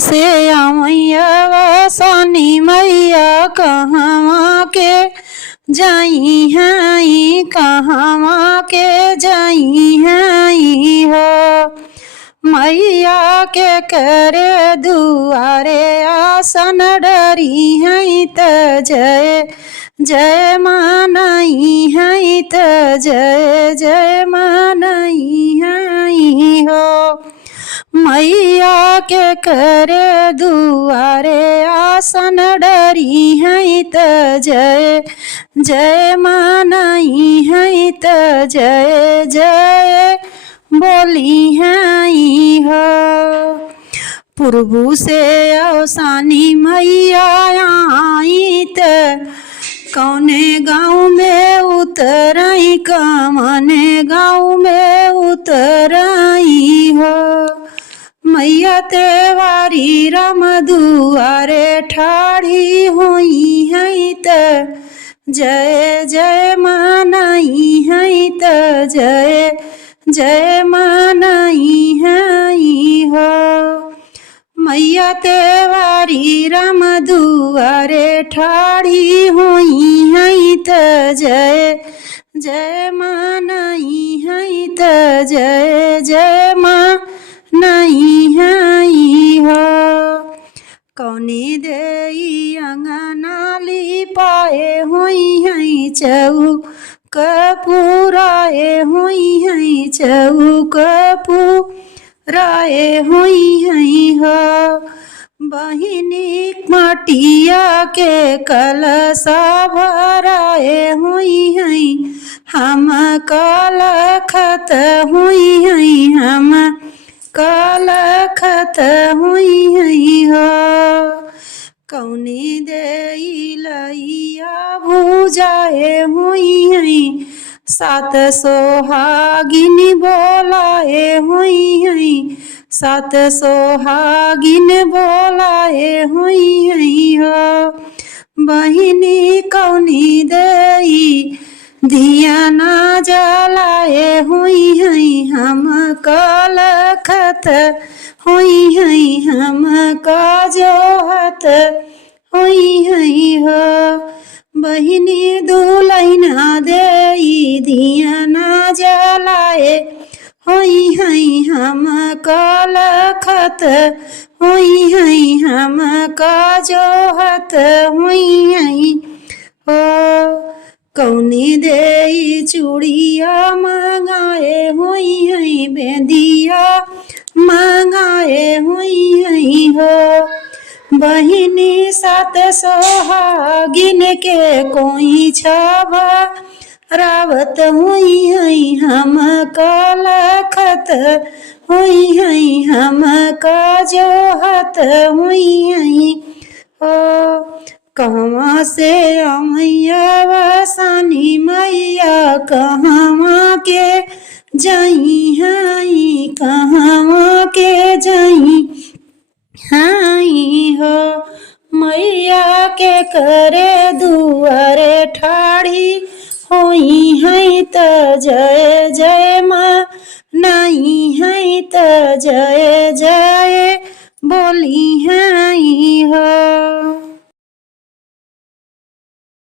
से मैया सानी मैया कहवा के जाई हैं, कहवा के जाई हैं हो। मैया के करे दुआरे आसन डरी हैं त जय जय मानई हैं त जय जय मानई हैं हो। मैया के करे दुआरे आसन डरी हैं त जय जय मानई हैं त जय जय बोली हैं हो। पूर्व से औसानी मैया आई त कौने गाँव में उतराई, कौने गाँव में उतराई हो। मैया तेवारी राम दुआरे ठाड़ी हुई हैं त जय जय मानई हैं त जय जय मानई हैं हो। मैया तेवारी राम दुआरे ठाड़ी हुई हैं त जय जय मानई हैं त जय जय मानई हैं हो। कौनी देई अंगनाली पाए हुई हैं चौक पुराए हुई हैं, चौक पुराए हुई हैं हो। बहिनी मटिया के कलशा भराए हुई हैं, हम कलखत हुई हैं, हम कलखत हुई हैं हो। कौनी देई लैया भुजाए हुई हैं, सात सोहागिन बोलाए हुई हैं, सात सोहागिन बोलाए हुई हैं हो। बहिनी कौनी देई दिया ना जलाए हुई हैं, हम कलखत हुई हैं, हम काजोहत हुई हैं हो। बहिनी दुलैना देई दिया ना जलाए हुई हैं, हम कलखत हुई हैं, हम काजोहत हुई हैं हो। कौनी देई चूड़िया मंगाए हुई हैं, बेंदिया मंगाए हुई हैं हो। बहिनी सात सोहागिन के कोई छावा रावत हुई हैं, हम कलखत हुई हैं, हम काजोहत हुई हैं हो। कहवा से मैया सानी मैया कहवा के जाई हैं, कहवा के जाई हैं हो। मैया के करे दुआरे ठाड़ी हुई हैं त जय जय मानई हैं त जय जय